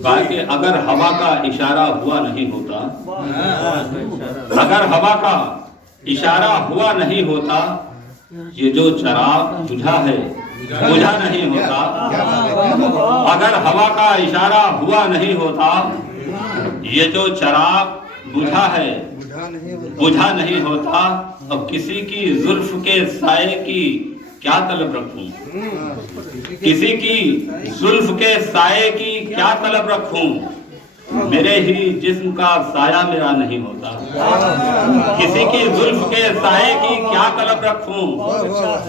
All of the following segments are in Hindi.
कहा कि अगर हवा का इशारा हुआ नहीं होता, अगर हवा का इशारा हुआ नहीं होता, ये जो चराग बुझा है बुझा नहीं होता। अगर हवा का इशारा हुआ नहीं होता, ये जो चराग बुझा है बुझा नहीं होता। अब किसी की जुल्फ के साये की क्या तलब रखूं, किसी की जुल्फ के साये की क्या तलब रखूं, मेरे ही जिस्म का साया मेरा नहीं होता। किसी की जुल्फ के साये की क्या तलब रखूं,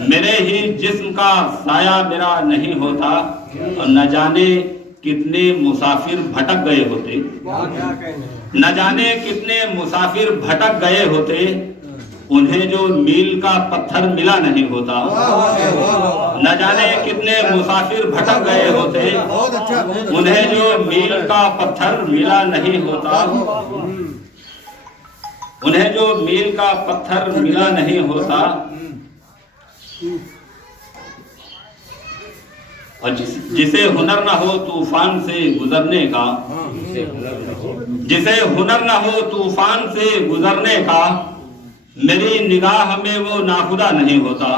मेरे ही जिस्म का साया मेरा नहीं होता। और न जाने कितने मुसाफिर भटक गए होते, न जाने कितने मुसाफिर भटक गए होते, उन्हें जो मील का पत्थर मिला नहीं होता। न जाने कितने मुसाफिर भटक गए होते, उन्हें जो मील का पत्थर मिला नहीं होता। उन्हें जो मील का पत्थर मिला नहीं होता। और जिसे हुनर ना हो तूफान से गुजरने का, जिसे हुनर ना हो तूफान से गुजरने का, मेरी निगाह में वो नाखुदा नहीं होता।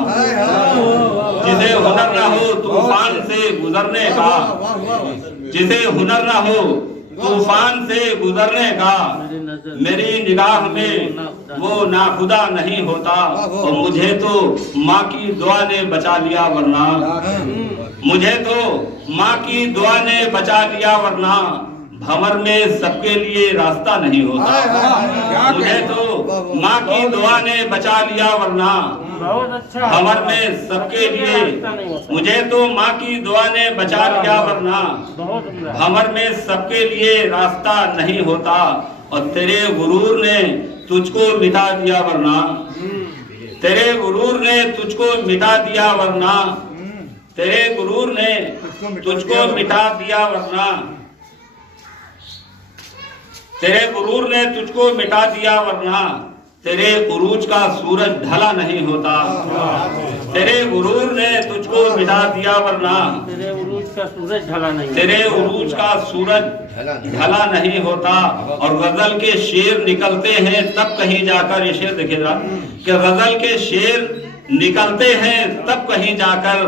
जिसे हुनर ना हो तूफान से गुजरने का, जिसे हुनर ना हो तूफान से गुजरने का, मेरी निगाह में वो नाखुदा नहीं होता। और मुझे तो माँ की दुआ ने बचा लिया वरना, मुझे तो माँ की दुआ ने बचा लिया वरना भंवर में सबके लिए रास्ता नहीं होता। मुझे तो माँ की दुआ ने बचा लिया वरना भंवर में सबके लिए, मुझे तो माँ की दुआ ने बचा लिया वरना भंवर में सबके लिए रास्ता नहीं होता। और तेरे गुरूर ने तुझको मिटा दिया वरना, तेरे गुरूर ने तुझको मिटा दिया वरना, तेरे गुरूर ने तुझको मिटा दिया वरना, तेरे गुरूर ने तुझको मिटा दिया वरना तेरे उरूज का सूरज ढला नहीं होता। तेरे गुरूर ने तुझको मिटा दिया वरना तेरे उरूज का सूरज ढला नहीं, तेरे उरूज का सूरज ढला नहीं होता। और गजल के शेर निकलते हैं तब कहीं जाकर, ये शेर देखिएगा कि गजल के शेर निकलते हैं तब कहीं जाकर,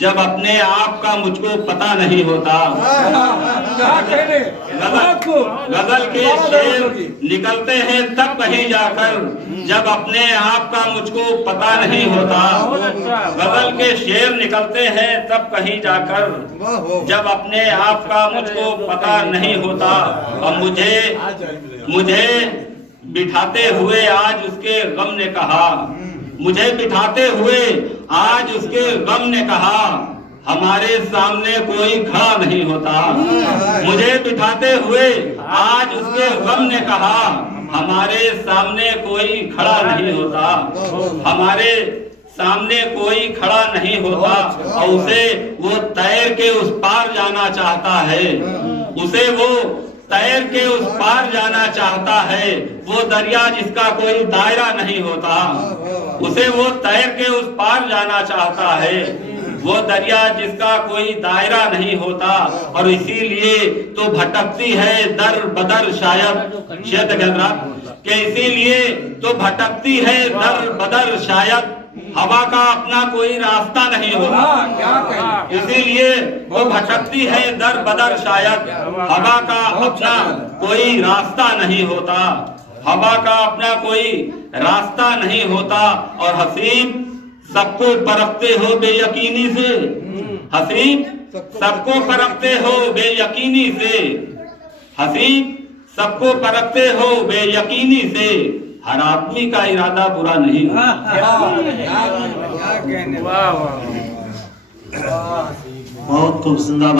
जब अपने आप का मुझको पता नहीं होता। गजल के शेर निकलते हैं तब कहीं जाकर, जब अपने आप का मुझको पता नहीं होता। गजल के शेर निकलते हैं तब कहीं जाकर, जब अपने आप का मुझको पता नहीं होता। और मुझे बिठाते हुए आज उसके गम ने कहा, मुझे बिठाते हुए आज उसके गम ने कहा, हमारे सामने कोई खड़ा नहीं होता। मुझे बिठाते हुए आज उसके गम ने कहा, हमारे सामने कोई खड़ा नहीं होता। हमारे सामने कोई खड़ा नहीं होता। और उसे वो तैर के उस पार जाना चाहता है, उसे वो तैर के उस पार जाना चाहता है। वो दरिया जिसका कोई दायरा नहीं होता, उसे वो तैर के उस पार जाना चाहता है। वो दरिया जिसका कोई दायरा नहीं होता। और इसीलिए तो भटकती है दर बदर शायद, कि इसीलिए तो भटकती है दर बदर शायद, हवा का अपना कोई रास्ता नहीं होता। इसीलिए वो भटकती है दर बदर शायद, हवा का अपना कोई रास्ता नहीं होता। हवा का अपना कोई रास्ता नहीं होता। और हसीब सबको परखते हो बेयकीनी से, हसीब सबको परखते हो बेयकीनी से, हसीब सबको परखते हो बेयकीनी से, हर आदमी का इरादा बुरा नहीं। बहुत खूब सुंदर।